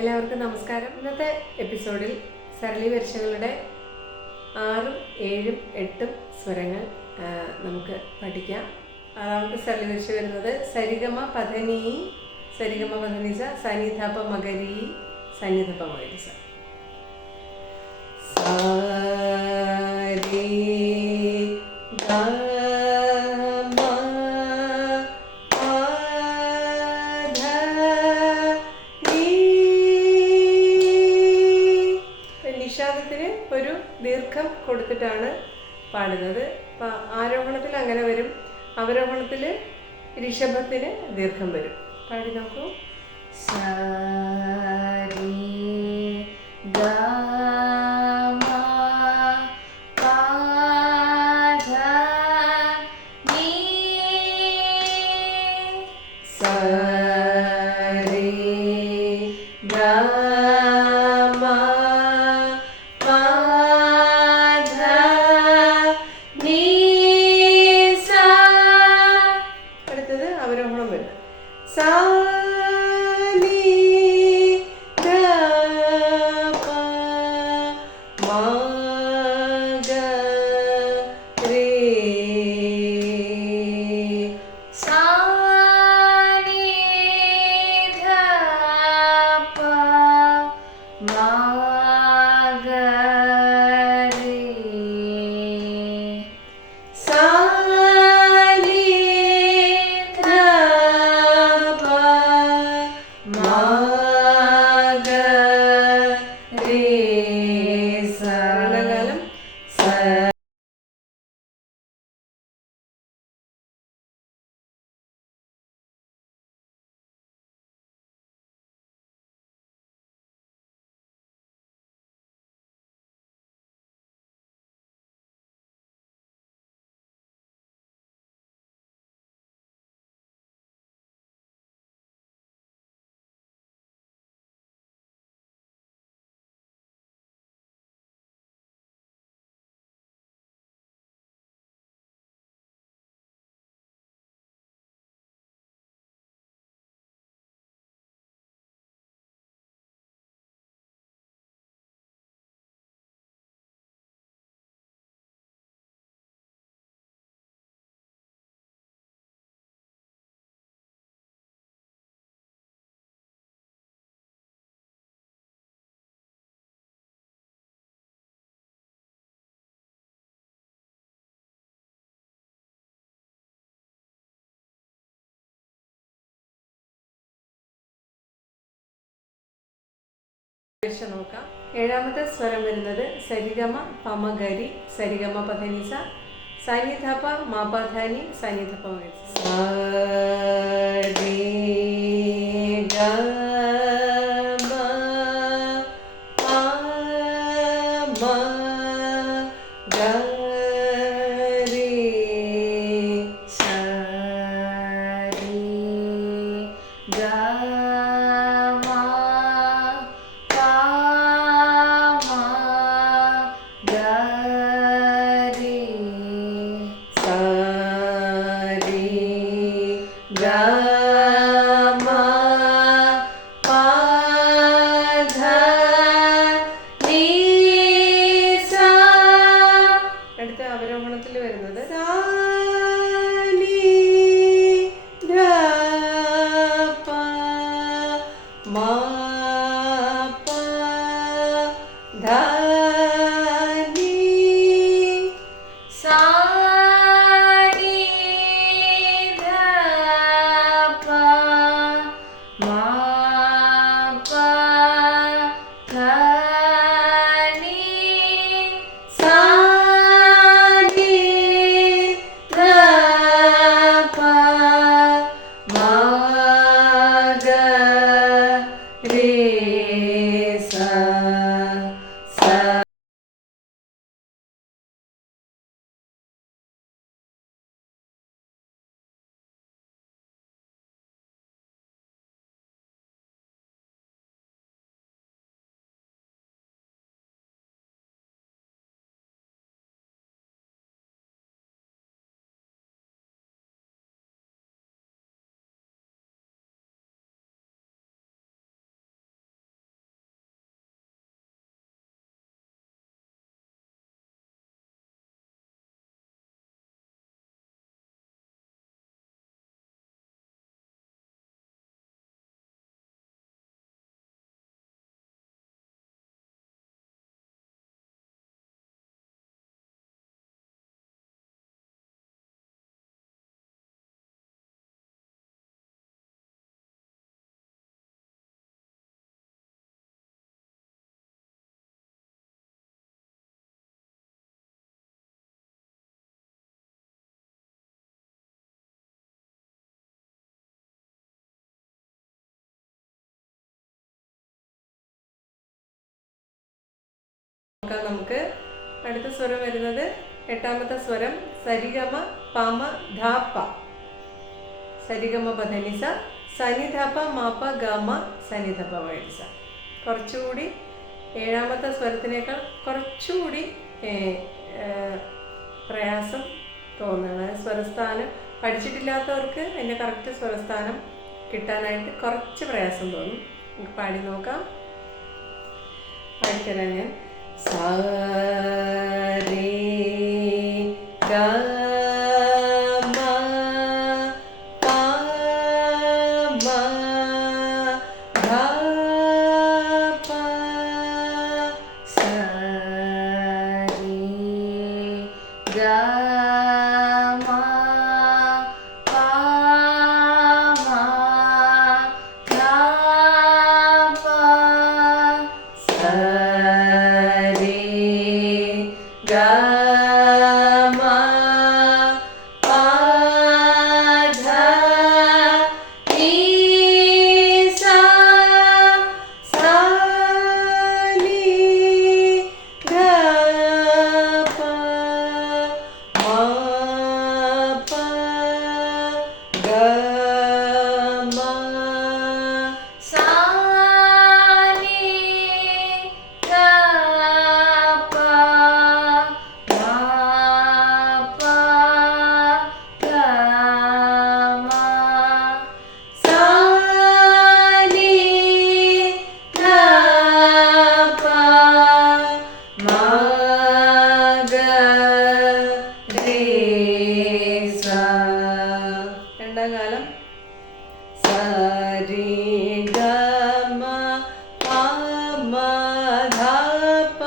എല്ലാവർക്കും നമസ്കാരം. ഇന്നത്തെ എപ്പിസോഡിൽ സരളി വരിശകളുടെ 6, 7, 8 സ്വരങ്ങൾ നമുക്ക് പഠിക്കാം. ആറാമത്തെ സരളി വരിശ വരുന്നത് സരിഗമ പധനി സരിഗമ പധനിസ സനിധപ മകരി സനിധപ മകരിസ. സാരി നിഷാദത്തിന് ഒരു ദീർഘം കൊടുത്തിട്ടാണ് പാടുന്നത്. ആരോഹണത്തിൽ അങ്ങനെ വരും, അവരോഹണത്തിൽ ഋഷഭത്തിന് ദീർഘം വരും. പാടി നോക്കൂ. അടുത്തത് അവരോഹണം വരും. സാ നോക്കാം. ഏഴാമത്തെ സ്വരം വരുന്നത് സരിഗമ പമഗരി സരിഗമ പധനിസ സനിധപ മാപധാനി സനിധപ മകരിസ. അടുത്ത അവരോഹണത്തിൽ വരുന്നത് നോക്കാം നമുക്ക്. അടുത്ത സ്വരം വരുന്നത് എട്ടാമത്തെ സ്വരം സരിഗമ പമ ധാപ്പ. സരിഗമ പധനിസ സനിധപ മാപ ഗമ സനിധപ വഴിസ. കുറച്ചുകൂടി ഏഴാമത്തെ സ്വരത്തിനേക്കാൾ കുറച്ചുകൂടി പ്രയാസം തോന്നുകയാണ്. സ്വരസ്ഥാനം പഠിച്ചിട്ടില്ലാത്തവർക്ക് അതിൻ്റെ കറക്റ്റ് സ്വരസ്ഥാനം കിട്ടാനായിട്ട് കുറച്ച് പ്രയാസം തോന്നും. നമുക്ക് പാടി നോക്കാം. പാടിത്തരാം ഞാൻ. സാ രേ ഗ മ പ മ ധ പ സ രേ ഗ മ പ മ ധ പ സ രണ്ടാം കാലം സരി ഗമ പമ ധപ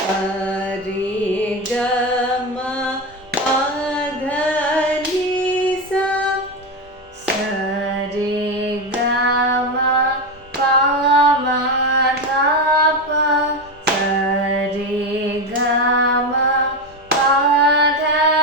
സരി ഗമ പധനിസ സരി ഗമ പമ ധപ സരി ഗമ പധനിസ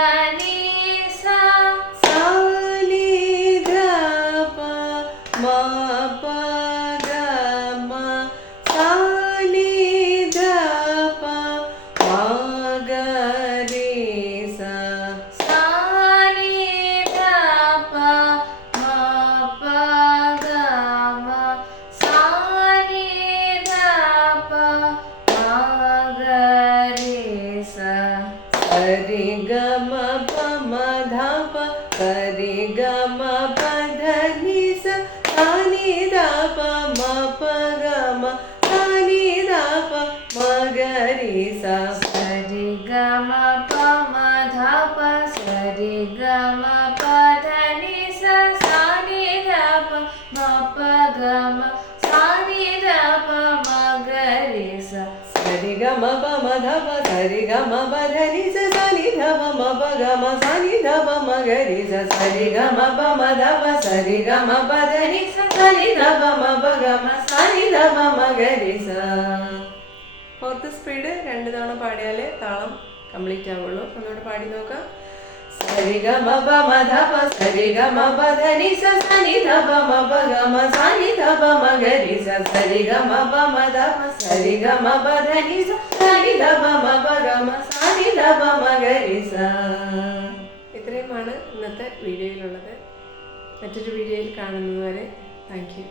Sari gama pama dhapa sari gama padhanisa sani dhapa ma pa gama sani dhapa magarisa. Sari gama pama dhapa sari gama padhanisa sani dhapa ma pa gama sani dhapa magarisa. Sari gama pama dhapa sari gama padhanisa sani dhapa ma pa gama sani dhapa magarisa. Sari gama pama dhapa sari gama padhanisa sani dhapa ma pa gama sani dhapa magarisa. Fourth speed 2 തവണ പാടിയാലേ താളം complete ആവുള്ളൂ. ഒന്നുകൂടെ പാടി നോക്കാം. സരി ഗമ പമ ധപ സരി ഗമ പധനിസ സനി ധപ മ പ ഗമ സനി ധപ മഗരിസ. സരി ഗമ പമ ധപ സരി ഗമ പധനിസ സനി ധപ മ പ ഗമ സനി ധപ മഗരിസ. ഇത്രയുമാണ് ഇന്നത്തെ വീഡിയോയിലുള്ളത്. മറ്റൊരു വീഡിയോയിൽ കാണുന്നതുവരെ താങ്ക് യു.